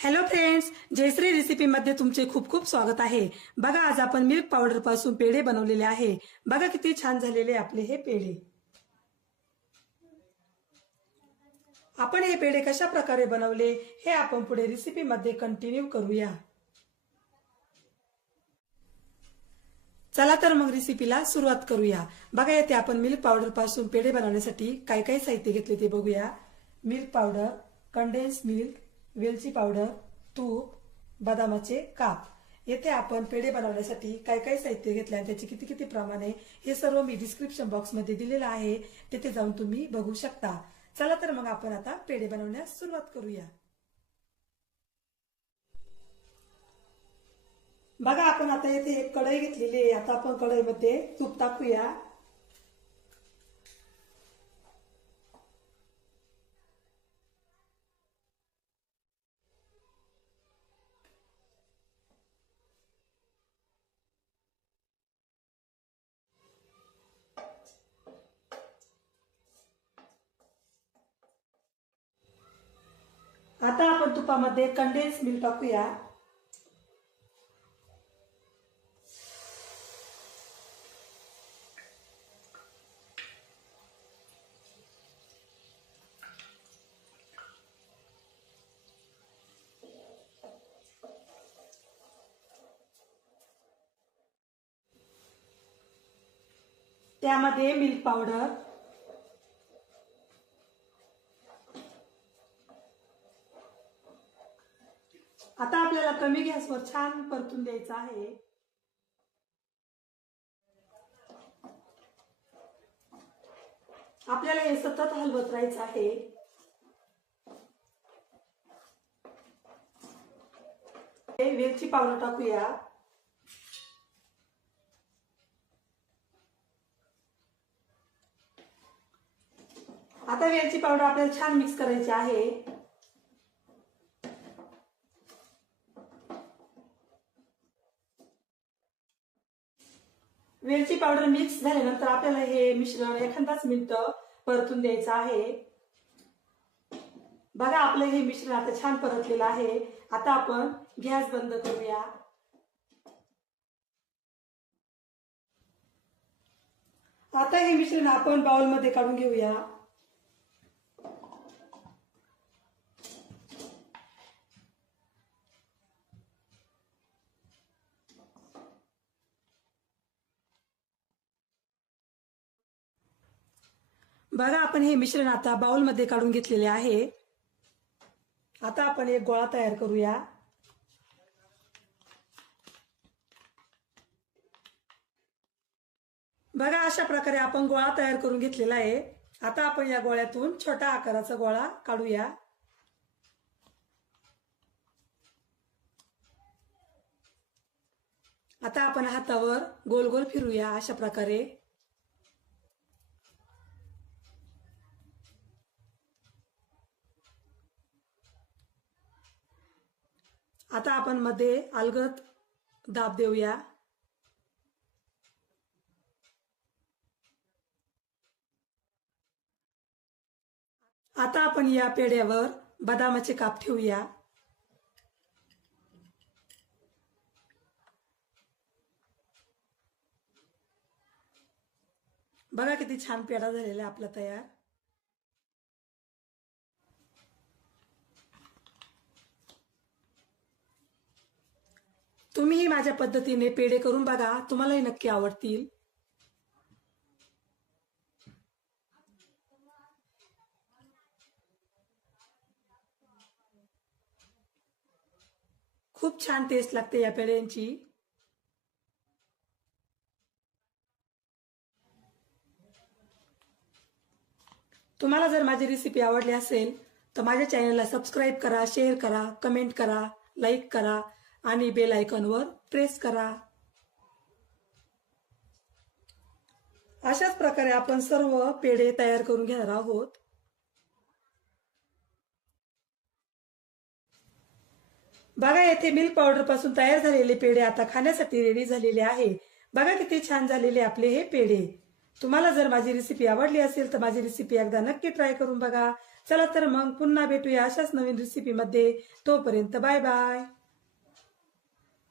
Hello friends, Jayashree recipe मध्ये तुमचे खूप खूप स्वागत आहे। बघा, आज आपण मिल्क पावडर पासून पेढे बनवलेले आहे। बघा किती छान झालेले आपले हे पेढे। आपण हे पेढे कशा प्रकारे बनवले हे आपण पुढे रेसिपी मध्ये कंटिन्यू करूया। चला तर मग रेसिपीला सुरुवात करूया। बघा, येथे आपण मिल्क पावडर पासून पेढे बनवण्यासाठी काय काय साहित्य घेतले ते बघूया। मिल्क पावडर, कंडेन्स मिल्क, वेलची पावडर, तूप, बदामाचे काप। येथे आपण पेढे बनवण्यासाठी काय काय साहित्य घेतले आणि त्याचे किती किती प्रमाण आहे हे सर्व मी डिस्क्रिप्शन बॉक्स मध्ये दिलेलं आहे, तिथे जाऊन तुम्ही बघू शकता। चला तर मग आपण आता पेढे बनवण्यास सुरुवात करूया। बघा, आपण आता येथे एक कढई घेतलेली आहे। आता आपण कढईमध्ये तूप टाकूया। आता आपण तुपामध्ये कंडेन्स मिल्क टाकूया। त्यामध्ये मिल्क पावडर, आता आपल्याला कमी गॅसवर छान परतून द्यायचं आहे। आपल्याला हे सतत हलवत राहायचं आहे। वेलची पावडर टाकूया। आता वेलची पावडर आपल्याला छान मिक्स करायची आहे। वेलची पावडर मिक्स झाल्यानंतर आपल्याला हे मिश्रण एखादाच मिनिट परतून द्यायचं आहे। बघा, आपलं हे मिश्रण आता छान परतलेलं आहे। आता आपण गॅस बंद करूया। आता हे मिश्रण आपण बाउल मध्ये काढून घेऊया। बघा, आपण हे मिश्रण आता बाउल मध्ये काढून घेतलेले आहे। आता आपण एक गोळा तयार करूया। बघा, अशा प्रकारे आपण गोळा तयार करून घेतलेला आहे। आता आपण या गोळ्यातून छोटा आकाराचा गोळा काढूया। आता आपण हातावर गोल गोल फिरूया अशा प्रकारे। आता आपण मध्ये अलगद दाब देऊया। आता आपण या पेढ्यावर बदामाचे काप ठेवूया। बघा, किती छान पेढा झालेला आपला तयार। तुम्हीही माझ्या पद्धतीने पेढे करून बघा, तुम्हालाही नक्की आवडतील। खूप छान टेस्ट लागते या पेढ्यांची। तुम्हाला जर माझी रेसिपी आवडली असेल तर माझ्या चॅनलला सबस्क्राईब करा, शेअर करा, कमेंट करा, लाईक करा आणि बेल आयकॉनवर प्रेस करा। अशाच प्रकारे आपण सर्व पेढे तयार करून घेणार आहोत। बघा, येथे मिल्क पावडर पासून तयार झालेले पेढे आता खाण्यासाठी रेडी झालेले आहे। बघा, किती छान झालेले आपले हे पेढे। तुम्हाला जर माझी रेसिपी आवडली असेल तर माझी रेसिपी एकदा नक्की ट्राय करून बघा। चला तर मग पुन्हा भेटूया अशाच नवीन रेसिपीमध्ये. तोपर्यंत बाय बाय.